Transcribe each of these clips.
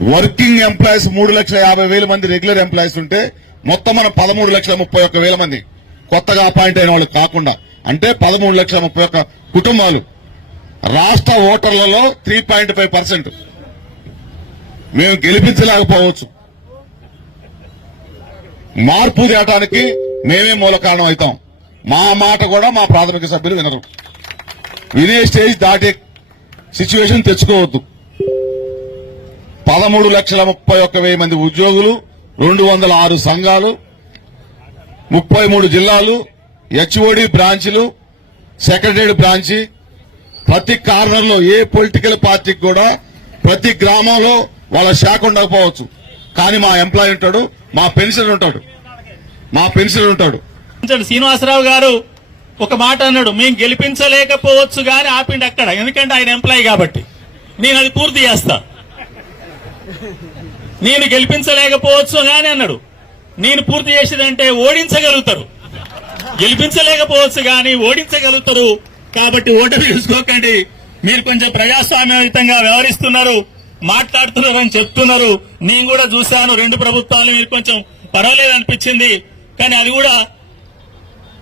Working employees మూడు లక్షల యాభై వేల మంది రెగ్యులర్ ఎంప్లాయీస్ ఉంటే మొత్తం మనం పదమూడు లక్షల ముప్పై ఒక్క వేల మంది. కొత్తగా అపాయింట్ అయిన వాళ్ళు కాకుండా. అంటే పదమూడు లక్షల ముప్పై ఒక్క కుటుంబాలు. రాష్ట్ర ఓటర్లలో త్రీ పాయింట్ ఫైవ్ పర్సెంట్ మేము గెలిపించలేకపోవచ్చు. మార్పు తేటానికి మేమే మూల కారణం అవుతాం. మా మాట కూడా మా ప్రాథమిక సభ్యులు వినరు. వినే స్టేజ్ దాటే సిచ్యువేషన్ తెచ్చుకోవద్దు. పదమూడు లక్షల ముప్పై ఒక్క వెయ్యి మంది ఉద్యోగులు రెండు వందల ఆరు సంఘాలు ముప్పై మూడు జిల్లాలు హెచ్ఓడి బ్రాంచ్లు సెక్రటరీ బ్రాంచి. ప్రతి కార్నర్లో ఏ పొలిటికల్ పార్టీకి కూడా ప్రతి గ్రామంలో వాళ్ళ శాఖ ఉండకపోవచ్చు. కానీ మా ఎంప్లాయీ ఉంటాడు మా పెన్షన్ ఉంటాడు. మా పెన్షన్ ఉంటాడు. శ్రీనివాసరావు గారు ఒక మాట అన్నాడు మేము గెలిపించలేకపోవచ్చు గాని ఆపిండి అక్కడ ఎందుకంటే ఆయన ఎంప్లాయీ కాబట్టి. నేను అది పూర్తి చేస్తా. నేను గెలిపించలేకపోవచ్చు అని అన్నాడు. నేను పూర్తి చేసేదంటే ఓడించగలుగుతారు. గెలిపించలేకపోవచ్చు కానీ ఓడించగలుగుతారు. కాబట్టి ఓటమి చూసుకోకండి. మీరు కొంచెం ప్రజాస్వామ్యయుతంగా వ్యవహరిస్తున్నారు మాట్లాడుతున్నారు అని చెప్తున్నారు. నేను కూడా చూశాను రెండు ప్రభుత్వాలు మీరు కొంచెం పర్వాలేదు అనిపించింది. కానీ అది కూడా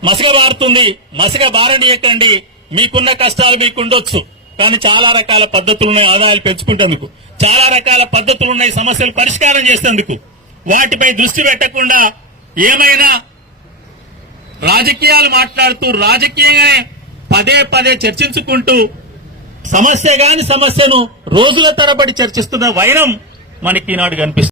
మసక బారుతుంది మసక బారనీయకండి మీకున్న కష్టాలు మీకుండొచ్చు. కానీ చాలా రకాల పద్ధతులు ఉన్నాయి ఆదాయాలు పెంచుకుంటేందుకు. చాలా రకాల పద్ధతులు ఉన్నాయి సమస్యలు పరిష్కారం చేసేందుకు. వాటిపై దృష్టి పెట్టకుండా ఏమైనా రాజకీయాలు మాట్లాడుతూ రాజకీయంగానే పదే పదే చర్చించుకుంటూ సమస్య గాని సమస్యను రోజుల తరబడి చర్చిస్తున్న వైరం మనకి ఈనాడు కనిపిస్తుంది.